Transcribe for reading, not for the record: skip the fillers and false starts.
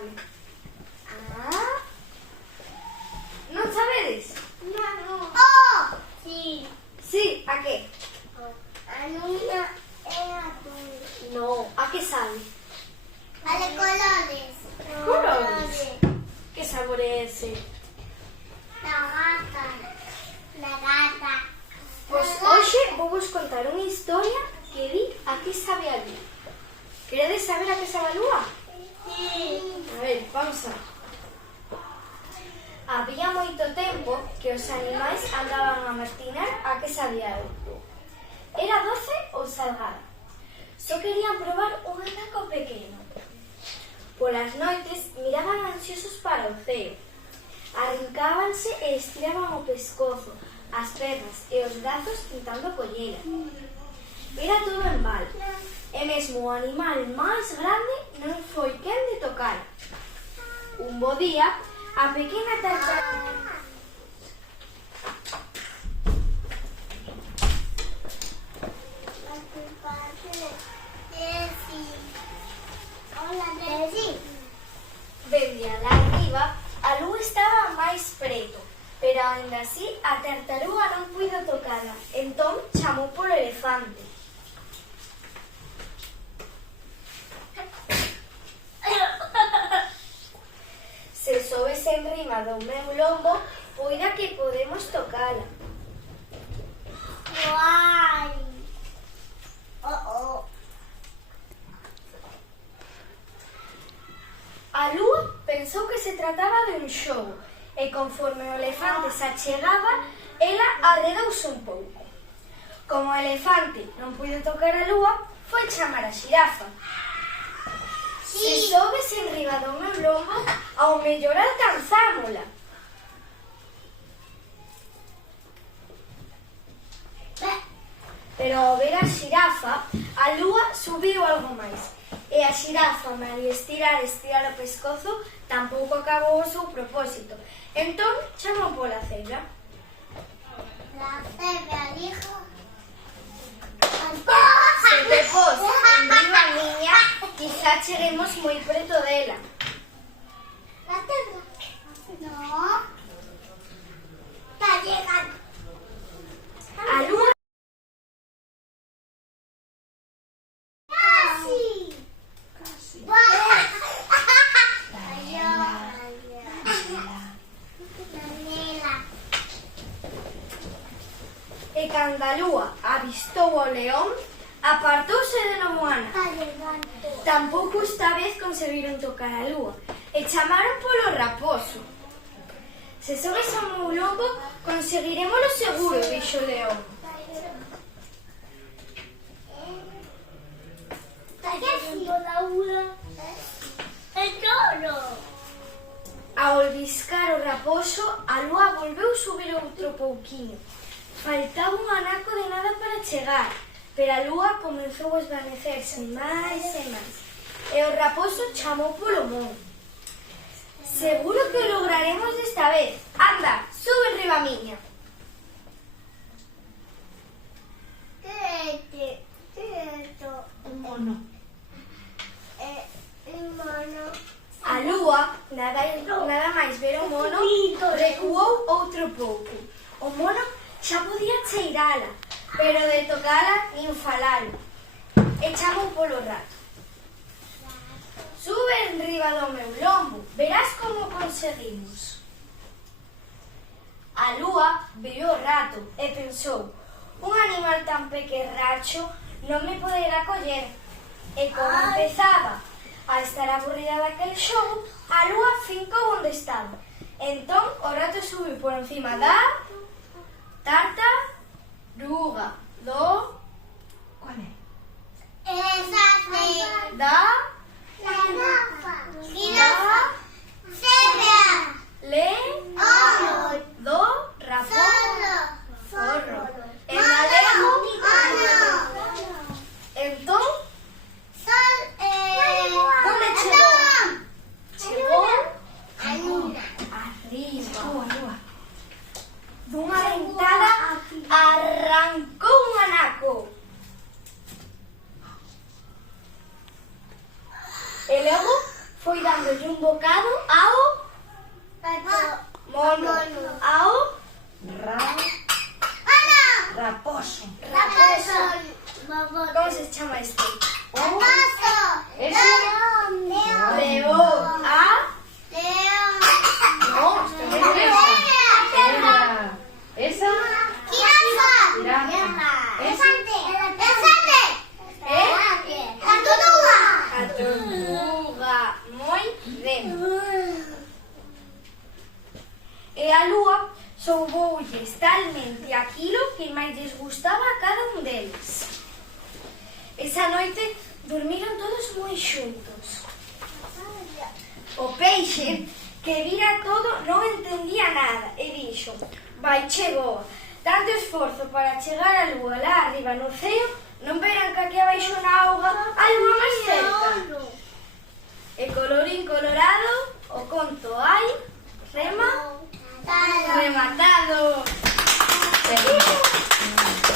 sable. Ah, non sabedes? No. Oh, sí. Sí, a que? A luna é azul. No, a que sabe? A de colores. Colores? Que sabor é ese? La gata. La gata. Pois hoxe vou vos contar unha historia que di a que sabe a lúa. Queredes saber a que sabe a lúa? Sí. A ver, vamos a ver. Había moito tempo que os animais andaban a martinar a que sabía a lúa. Era doce ou salgada. Só querían probar un anaco pequeno. Polas noites miraban ansiosos para o ceo. Arrincábanse e estiraban o pescozo, as pernas e os brazos tentando collera. Era todo en balde, e mesmo o animal máis grande non foi quen de tocar. Un bo día, a pequena tartaruga... Hola, Desi. Dende alá arriba, a lúa estaba máis preto, pero ainda así a tartaruga non puido tocala. Entón chamou polo elefante. Se sobes enriba do meu lombo, poida que podemos tocala. Guay. Oh. A lúa pensou que se trataba de un xogo e conforme o elefante se achegaba, ela arredouse un pouco. Como o elefante non puido tocar a lúa, foi chamar a xirafa. Se sobes enriba do meu lombo, ao mellor alcanzámola. Pero ao ver a xirafa, a lúa subiu algo máis. E a xirafa, malia estirar o pescozo, tampouco acabou o seu propósito. Entón, chamou pola cebra. La cebra dijo. Se te pos enriba miña, quizá cheguemos moi preto dela. La cebra. No. Está llegando. A lúa Casi. e cando a lúa avistou o león, apartouse de novo a nada. Tampouco esta vez conseguiron tocar a lúa e chamaron polo raposo. Se sobes ao meu lombo, conseguiremoslo seguro, dixo o león. Ao albiscar o raposo, a lúa volveu subir outro pouquiño. Faltaba un anaco de nada para chegar, pero a lúa comezou a esvanecerse máis e máis. E o raposo chamou polo mon. Seguro que o lograremos desta vez. Anda, sube enriba miña. ¿Qué es esto? Un mono. Un mono. A lúa, nada máis ver o mono, recuou outro pouco. O mono xa podía cheirala, pero de tocala nin falalo. E chamou polo rato. Sube enriba do meu lombo, verás como conseguimos. A lúa viu o rato e pensou: un animal tan pequerracho non me poderá coller. E como empezaba a estar aburrida daquel xogo, a lúa fincou onde estaba. Entón o rato subiu por encima da tartaruga, ¿Cuál es? Esa de da la jirafa. Cebra. león, do raposo, zorro. En galego, entón, onde chegou? Chegou A luna. arriba. Lúa. Dunha dentada arrancou un anaco. E logo un bocado ao mono. Ao Raposo. como se chama este? Ese. León. A no, este non é león. Era. Esa. A tortuga. Moi ben. E a lúa souboulles talmente aquilo que máis lles gustaba a cada un deles. Esa noite dormiron todos moi xuntos. O peixe, que vira todo, non entendía nada e dixo: vai chegou, tanto esforzo para chegar a lúa lá arriba no ceo, non verán que aquí abaixo na auga hai unha máis cerca. E colorín colorado, o conto hai rematado. Técnico.